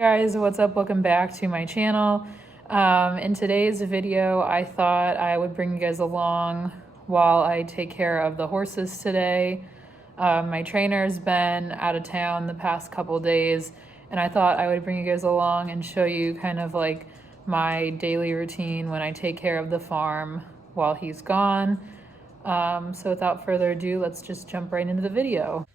Guys, what's up? Welcome back to my channel. In today's video, I thought I would bring you guys along while I take care of the horses today. My trainer's been out of town the past couple days, and I thought I would bring you guys along and show you kind of like my daily routine when I take care of the farm while he's gone. So without further ado, let's just jump right into the video.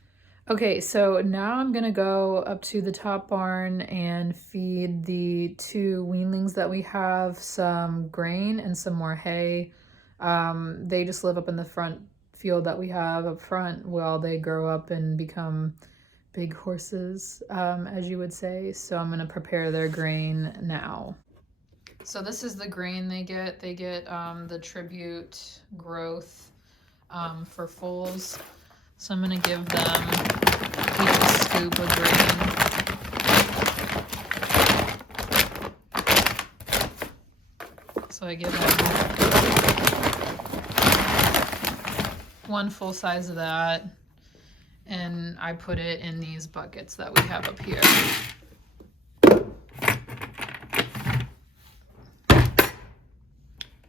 Okay, so now I'm gonna go up to the top barn and feed the two weanlings that we have some grain and some more hay. They just live up in the front field that we have up front while they grow up and become big horses, as you would say. So I'm gonna prepare their grain now. So this is the grain they get. They get the Tribute Growth for foals. So I'm gonna give them each a scoop of grain. So I give them one full size of that, and I put it in these buckets that we have up here.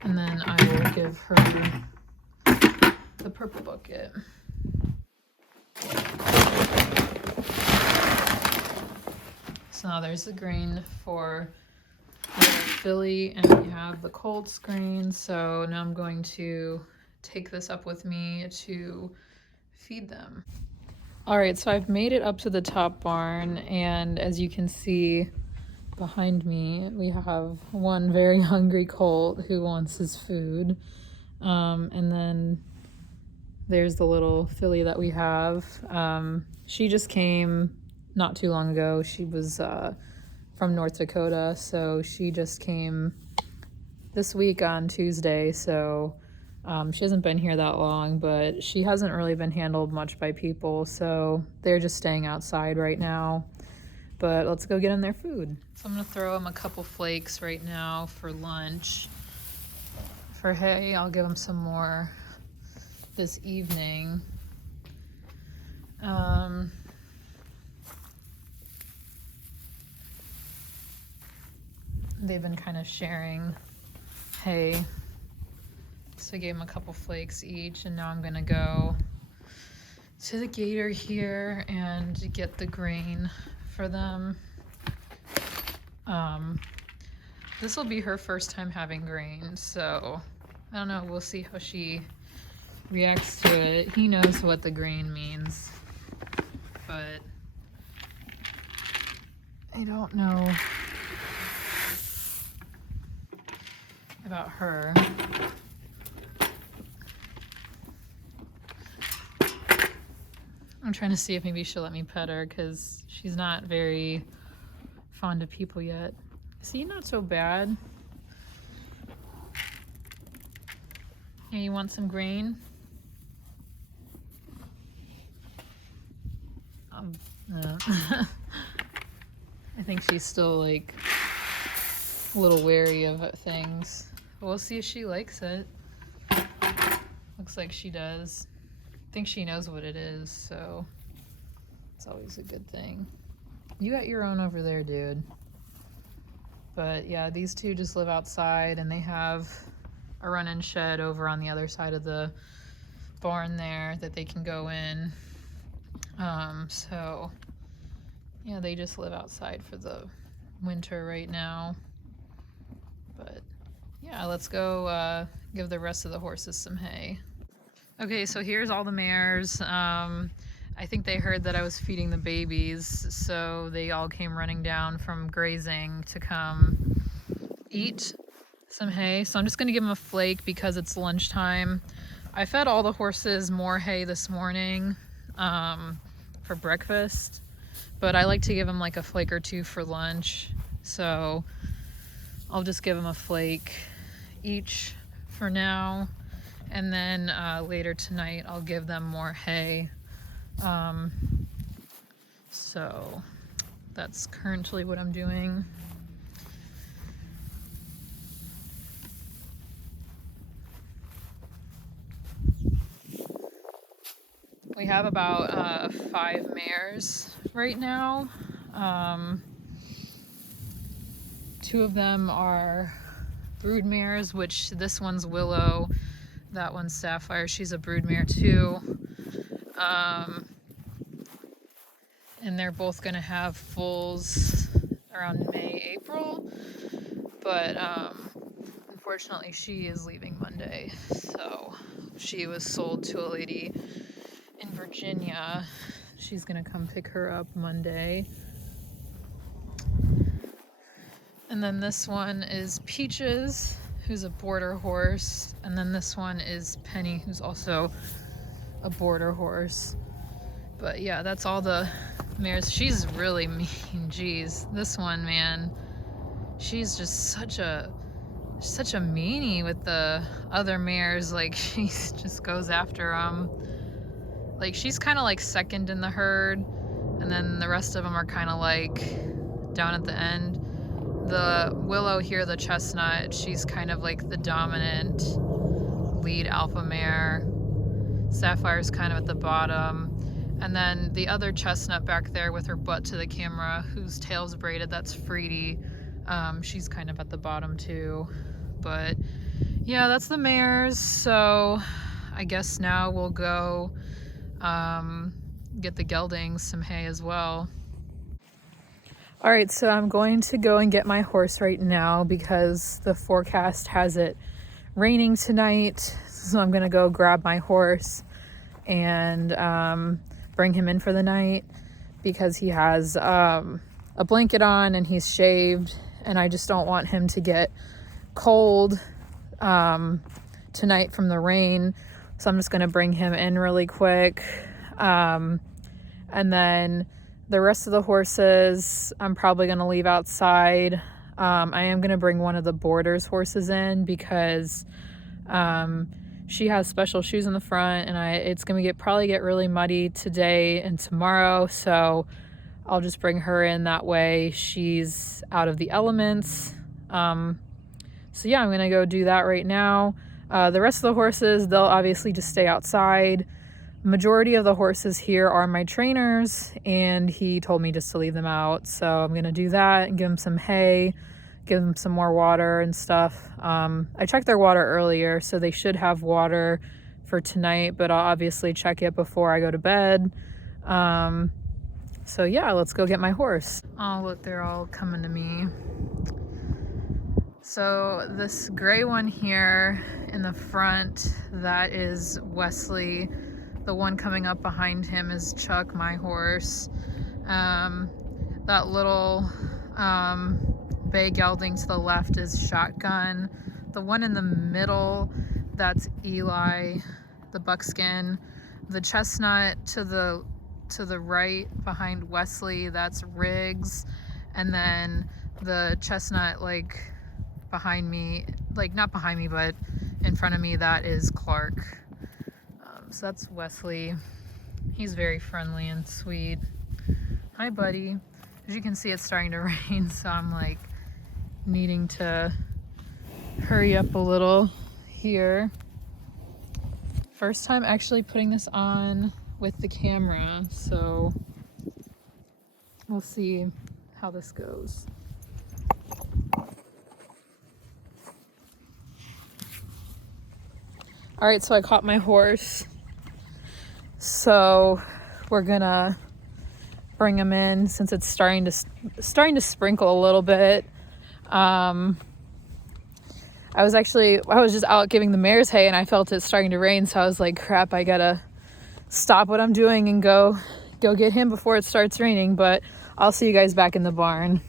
And then I will give her the purple bucket. So now there's the grain for the filly, and we have the Colts grain. So now I'm going to take this up with me to feed them. All right, so I've made it up to the top barn, and as you can see behind me, we have one very hungry colt who wants his food. And then there's the little filly that we have. She just came not too long ago. She was from North Dakota, so she just came this week on Tuesday. So she hasn't been here that long, but she hasn't really been handled much by people, so they're just staying outside right now. But let's go get them their food. So I'm gonna throw them a couple flakes right now for lunch. For hay, I'll give them some more this evening. They've been kind of sharing hay. So I gave them a couple flakes each, and now I'm gonna go to the gator here and get the grain for them. This will be her first time having grain, so I don't know, we'll see how she reacts to it. He knows what the grain means, but I don't know about her. I'm trying to see if maybe she'll let me pet her, because she's not very fond of people yet. See, not so bad. Hey, you want some grain? I think she's still like a little wary of things. We'll see if she likes it. Looks like she does. I think she knows what it is, so it's always a good thing. You got your own over there, dude. But yeah, these two just live outside, and they have a run-in shed over on the other side of the barn there that they can go in. So yeah, they just live outside for the winter right now. But yeah, let's go give the rest of the horses some hay. Okay, so here's all the mares. I think they heard that I was feeding the babies, so they all came running down from grazing to come eat some hay. So I'm just gonna give them a flake because it's lunchtime. I fed all the horses more hay this morning for breakfast, but I like to give them like a flake or two for lunch. So I'll just give them a flake each for now. And then later tonight, I'll give them more hay. So that's currently what I'm doing. We have about 5 mares right now. Two of them are broodmares, which this one's Willow, that one's Sapphire. She's a broodmare too. And they're both gonna have foals around May, April. But unfortunately she is leaving Monday. So she was sold to a lady in Virginia. She's gonna come pick her up Monday. And then this one is Peaches, who's a border horse. And then this one is Penny, who's also a border horse. But yeah, that's all the mares. She's really mean. Geez, this one, man, she's just such a meanie with the other mares. Like, she just goes after them. Like, she's kind of like second in the herd, and then the rest of them are kind of like down at the end. The Willow here, the chestnut, she's kind of like the dominant lead alpha mare. Sapphire's kind of at the bottom. And then the other chestnut back there with her butt to the camera, whose tail's braided, that's Freedy. She's kind of at the bottom too. But yeah, that's the mares. So I guess now we'll go get the geldings some hay as well. All right, so I'm going to go and get my horse right now because the forecast has it raining tonight. So I'm gonna go grab my horse and bring him in for the night because he has a blanket on and he's shaved, and I just don't want him to get cold tonight from the rain. So I'm just gonna bring him in really quick. And then the rest of the horses I'm probably gonna leave outside. I am gonna bring one of the boarders' horses in because she has special shoes in the front, and it's gonna probably get really muddy today and tomorrow. So I'll just bring her in, that way she's out of the elements. So yeah, I'm gonna go do that right now. The rest of the horses, they'll obviously just stay outside. Majority of the horses here are my trainers, and he told me just to leave them out. So I'm gonna do that and give them some hay, give them some more water and stuff. I checked their water earlier, so they should have water for tonight, but I'll obviously check it before I go to bed. So yeah, let's go get my horse. Oh, look, they're all coming to me. So this gray one here in the front, that is Wesley. The one coming up behind him is Chuck, my horse. That little bay gelding to the left is Shotgun. The one in the middle, that's Eli, the buckskin. The chestnut to the right behind Wesley, that's Riggs. And then the chestnut like behind me, like not behind me, but in front of me, that is Clark. So that's Wesley. He's very friendly and sweet. Hi, buddy. As you can see, it's starting to rain, so I'm like needing to hurry up a little here. First time actually putting this on with the camera, so we'll see how this goes. All right, so I caught my horse. So we're gonna bring him in since it's starting to sprinkle a little bit. I was just out giving the mares hay, and I felt it starting to rain, so I was like, crap, I gotta stop what I'm doing and go get him before it starts raining. But I'll see you guys back in the barn.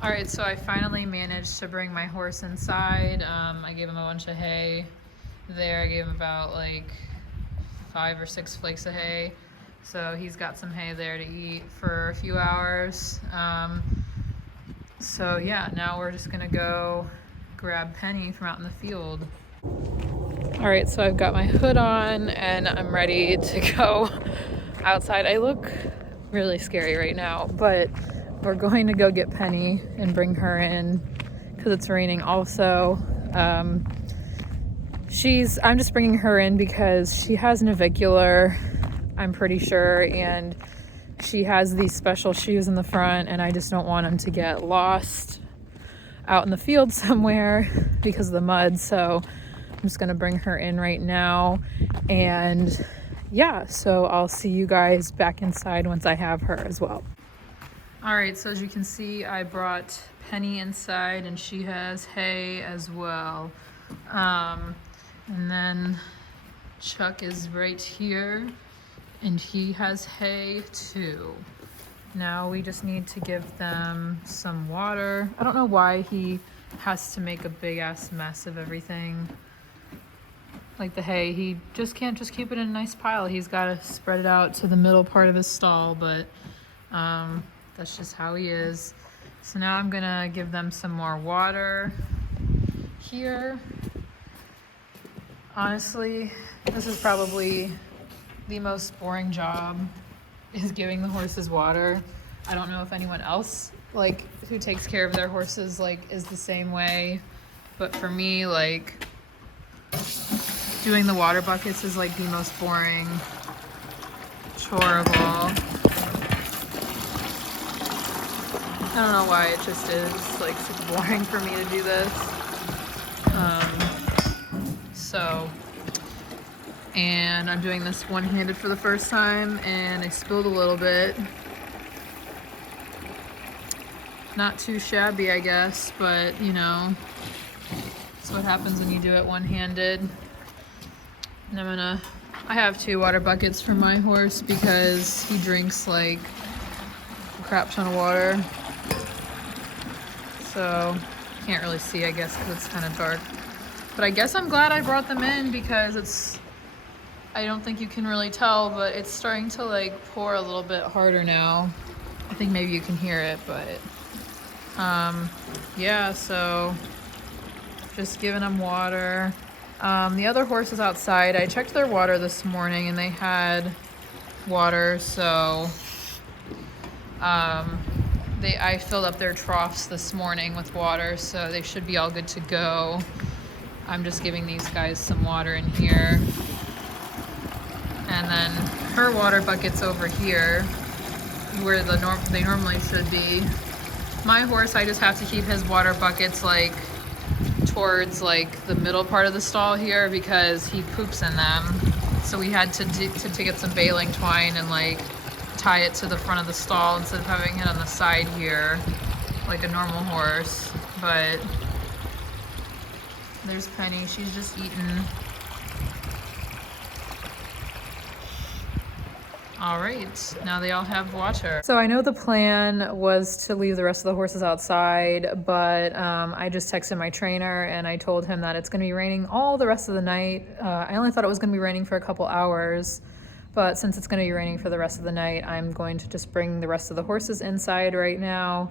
All right, so I finally managed to bring my horse inside. I gave him a bunch of hay there. I gave him about like 5 or 6 flakes of hay, so he's got some hay there to eat for a few hours. So yeah, now we're just gonna go grab Penny from out in the field. All right, so I've got my hood on and I'm ready to go outside. I look really scary right now, but we're going to go get Penny and bring her in because it's raining also. I'm just bringing her in because she has navicular, I'm pretty sure, and she has these special shoes in the front, and I just don't want them to get lost out in the field somewhere because of the mud. So I'm just gonna bring her in right now. And yeah, so I'll see you guys back inside once I have her as well. All right, so as you can see, I brought Penny inside and she has hay as well. And then Chuck is right here and he has hay too. Now we just need to give them some water. I don't know why he has to make a big ass mess of everything. Like the hay, he just can't just keep it in a nice pile. He's got to spread it out to the middle part of his stall, but that's just how he is. So now I'm gonna give them some more water here. Honestly, this is probably the most boring job, is giving the horses water. I don't know if anyone else like who takes care of their horses like is the same way, but for me, like, doing the water buckets is like the most boring chore of all. I don't know why, it just is like super boring for me to do this. And I'm doing this one-handed for the first time and I spilled a little bit. Not too shabby, I guess, but you know, that's what happens when you do it one-handed. And I have 2 water buckets for my horse because he drinks like a crap ton of water. So, can't really see, I guess, because it's kind of dark. But I guess I'm glad I brought them in because I don't think you can really tell, but it's starting to like pour a little bit harder now. I think maybe you can hear it, but yeah, so just giving them water. The other horses outside, I checked their water this morning and they had water, so I filled up their troughs this morning with water, so they should be all good to go. I'm just giving these guys some water in here. And then her water bucket's over here where they normally should be. My horse, I just have to keep his water buckets like towards like the middle part of the stall here because he poops in them. So we had to get some baling twine and like tie it to the front of the stall instead of having it on the side here like a normal horse. But there's Penny, she's just eating. All right, now they all have water. So I know the plan was to leave the rest of the horses outside, but I just texted my trainer and I told him that it's gonna be raining all the rest of the night. I only thought it was gonna be raining for a couple hours, but since it's gonna be raining for the rest of the night, I'm going to just bring the rest of the horses inside right now.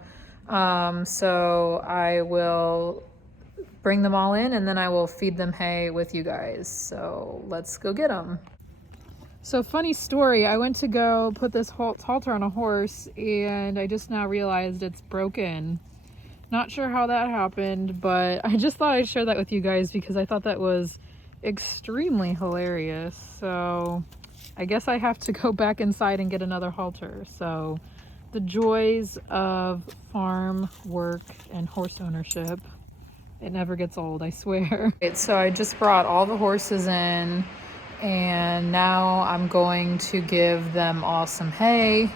So I will bring them all in and then I will feed them hay with you guys. So let's go get them. So funny story, I went to go put this halter on a horse and I just now realized it's broken. Not sure how that happened, but I just thought I'd share that with you guys because I thought that was extremely hilarious. So I guess I have to go back inside and get another halter. So the joys of farm work and horse ownership. It never gets old, I swear. So I just brought all the horses in and now I'm going to give them all some hay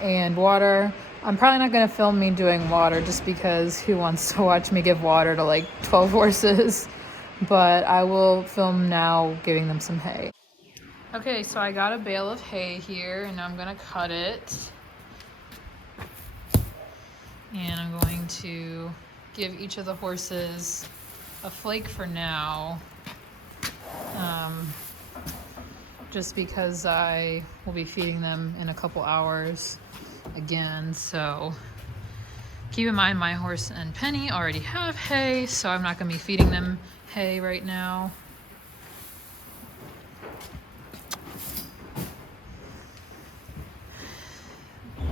and water. I'm probably not going to film me doing water just because who wants to watch me give water to like 12 horses, but I will film now giving them some hay. Okay, so I got a bale of hay here and I'm going to cut it. And I'm going to give each of the horses a flake for now. Just because I will be feeding them in a couple hours again. So keep in mind my horse and Penny already have hay, so I'm not going to be feeding them hay right now.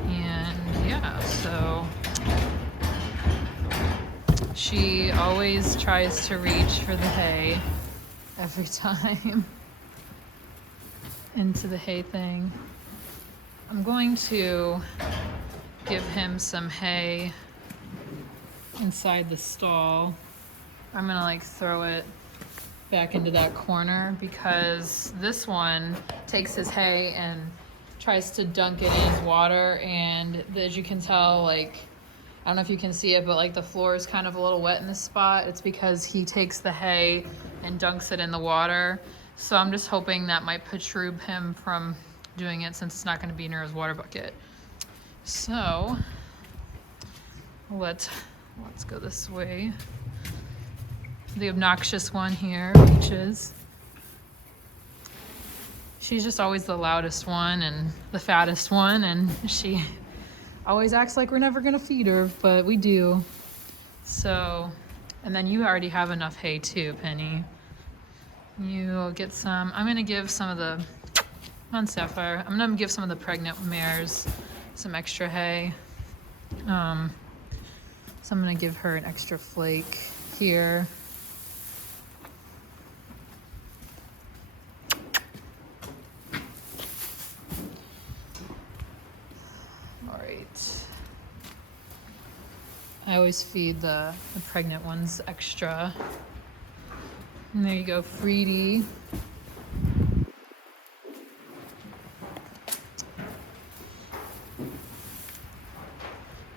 And yeah, so she always tries to reach for the hay every time. Into the hay thing. I'm going to give him some hay inside the stall. I'm gonna like throw it back into that corner because this one takes his hay and tries to dunk it in his water, and as you can tell, like, I don't know if you can see it, but like the floor is kind of a little wet in this spot. It's because he takes the hay and dunks it in the water. So I'm just hoping that might protrude him from doing it since it's not going to be near his water bucket. So let's go this way. The obnoxious one here, Peaches. She's just always the loudest one and the fattest one, and she always acts like we're never gonna feed her, but we do. So, and then you already have enough hay too, Penny. You'll get some. I'm gonna give some of the, on Sapphire, I'm gonna give some of the pregnant mares some extra hay. So I'm gonna give her an extra flake here. I always feed the pregnant ones extra. And there you go, Freedy.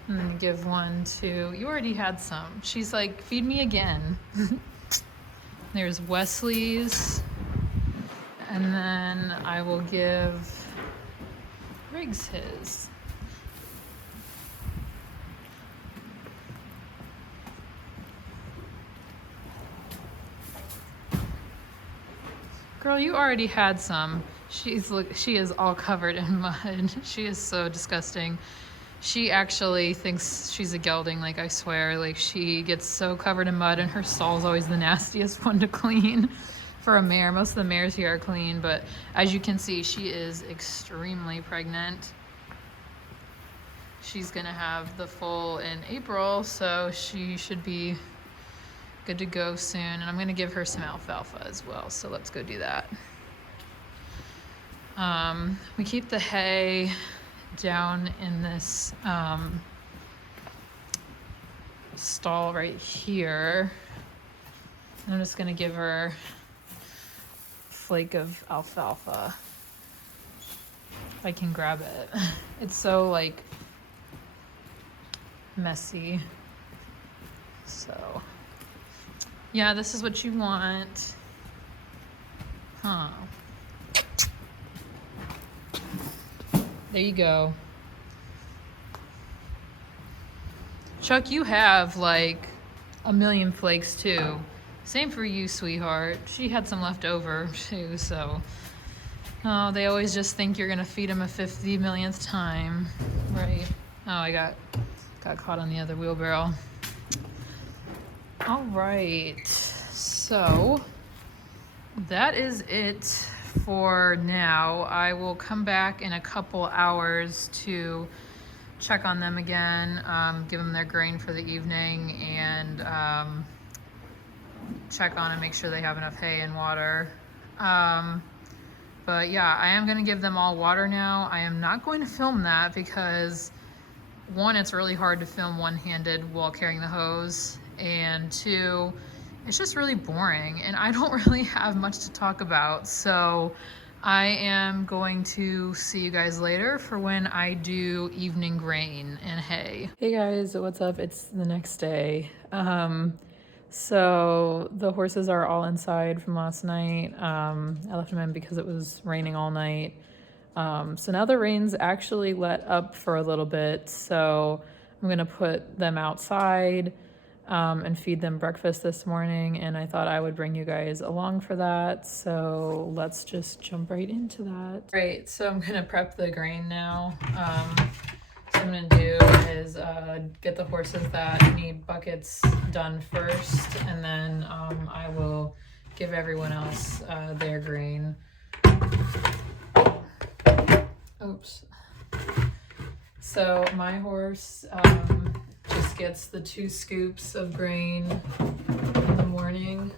And then give one to, you already had some. She's like, feed me again. There's Wesley's. And then I will give Riggs his. Girl, you already had some. She is all covered in mud. She is so disgusting. She actually thinks she's a gelding, like, I swear. Like, she gets so covered in mud, and her stall's always the nastiest one to clean for a mare. Most of the mares here are clean, but as you can see, she is extremely pregnant. She's gonna have the foal in April, so she should be good to go soon. And I'm gonna give her some alfalfa as well, so let's go do that. We keep the hay down in this stall right here. And I'm just gonna give her a flake of alfalfa if I can grab it. It's so like messy. So yeah, this is what you want. Huh. There you go. Chuck, you have like a million flakes too. Same for you, sweetheart. She had some left over too, so. Oh, they always just think you're gonna feed them a 50 millionth time. Right. Oh, I got caught on the other wheelbarrow. All right, so that is it for now. I will come back in a couple hours to check on them again, give them their grain for the evening, and check on and make sure they have enough hay and water. But yeah, I am going to give them all water now. I am not going to film that because, one, it's really hard to film one-handed while carrying the hose, and two, it's just really boring and I don't really have much to talk about. So I am going to see you guys later for when I do evening grain and hay. Hey guys, what's up? It's the next day. So the horses are all inside from last night. I left them in because it was raining all night. So now the rain's actually let up for a little bit. So I'm gonna put them outside and feed them breakfast this morning, and I thought I would bring you guys along for that, so let's just jump right into that. Right, so I'm gonna prep the grain now. What I'm gonna do is get the horses that need buckets done first, and then I will give everyone else their grain. Oops. So my horse just gets the 2 scoops of grain in the morning.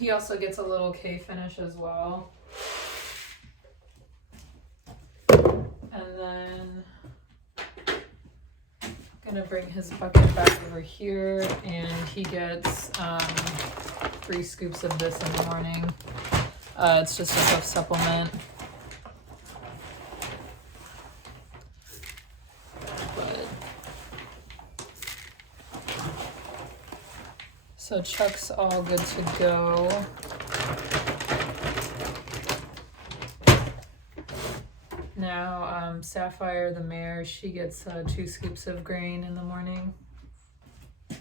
He also gets a little K finish as well. And then I'm gonna bring his bucket back over here, and he gets 3 scoops of this in the morning. It's just a tough supplement. So Chuck's all good to go. Now Sapphire, the mare, she gets 2 scoops of grain in the morning. I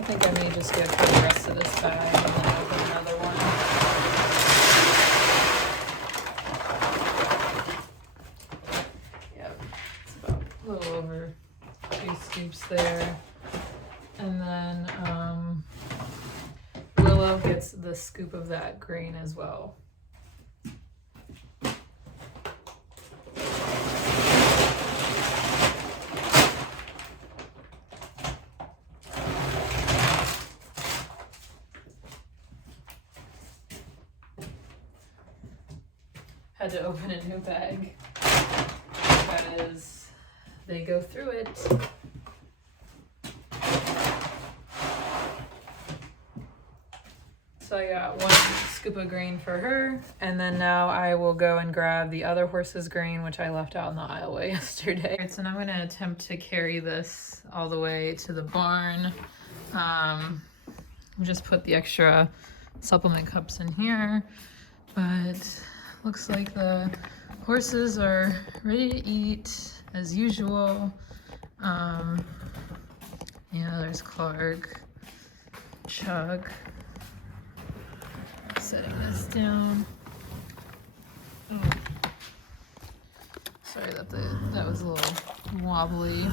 think I may just give her the rest of this bag and then open another one. A little over 2 scoops there. And then Willow gets the scoop of that grain as well. Had to open a new bag because they go through it. So I got 1 scoop of grain for her, and then now I will go and grab the other horse's grain, which I left out in the aisleway yesterday. All right, so now I'm gonna attempt to carry this all the way to the barn. Just put the extra supplement cups in here, but looks like the horses are ready to eat as usual. Yeah, there's Clark, Chuck. Setting this down. Oh. Sorry that was a little wobbly.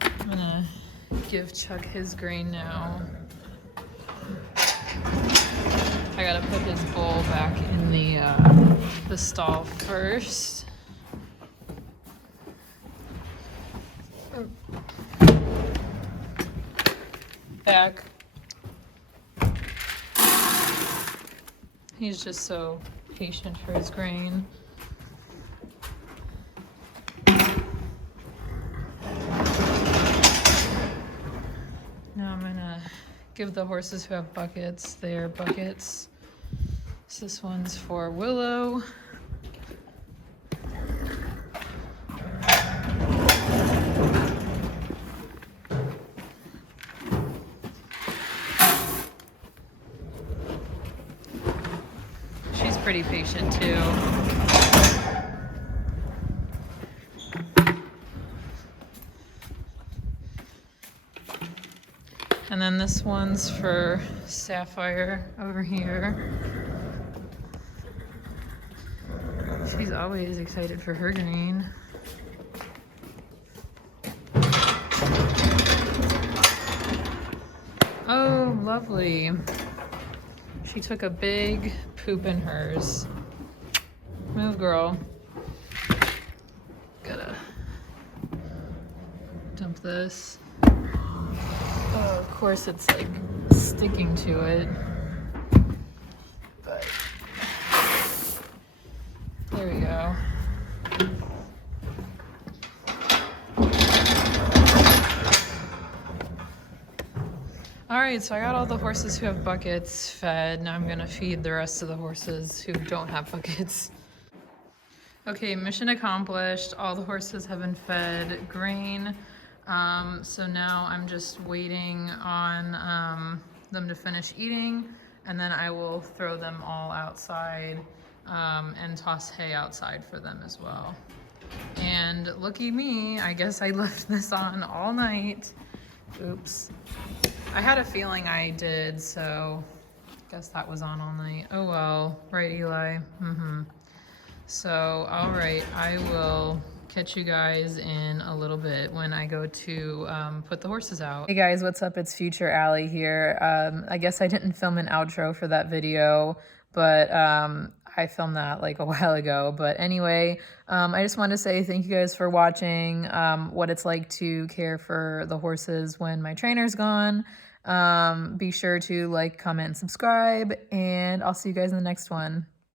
I'm gonna give Chuck his grain now. I gotta put his bowl back in the stall first. Back. He's just so patient for his grain. Now I'm gonna give the horses who have buckets their buckets. So this one's for Willow. Pretty patient too. And then this one's for Sapphire over here. She's always excited for her grain. Oh, lovely. She took a big poop in hers. Move, girl. Gotta dump this. Oh, of course it's like sticking to it. But there we go. All right, so I got all the horses who have buckets fed. Now I'm gonna feed the rest of the horses who don't have buckets. Okay, mission accomplished. All the horses have been fed grain. So now I'm just waiting on them to finish eating, and then I will throw them all outside and toss hay outside for them as well. And looky me, I guess I left this on all night. Oops. I had a feeling I did, so I guess that was on all night. Oh well, right, Eli? So, all right, I will catch you guys in a little bit when I go to put the horses out. Hey guys, what's up? It's Future Allie here. I guess I didn't film an outro for that video, but I filmed that like a while ago. But anyway, I just want to say thank you guys for watching what it's like to care for the horses when my trainer's gone. Be sure to like, comment, and subscribe, and I'll see you guys in the next one.